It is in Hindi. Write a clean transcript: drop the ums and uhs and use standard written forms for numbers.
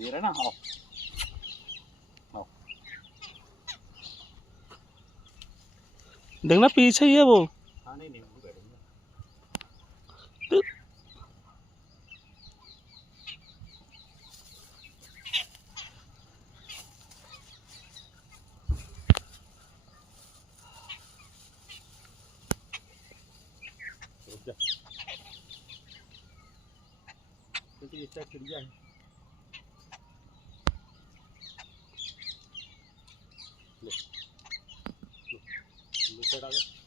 दे रहे ना। आओ आओ, देखना पीछे ही है वो। हाँ नहीं नहीं वो बैठेंगे। तो रुक जा, क्योंकि ये चेक चिड़िया है। ले ले साइड आ गया।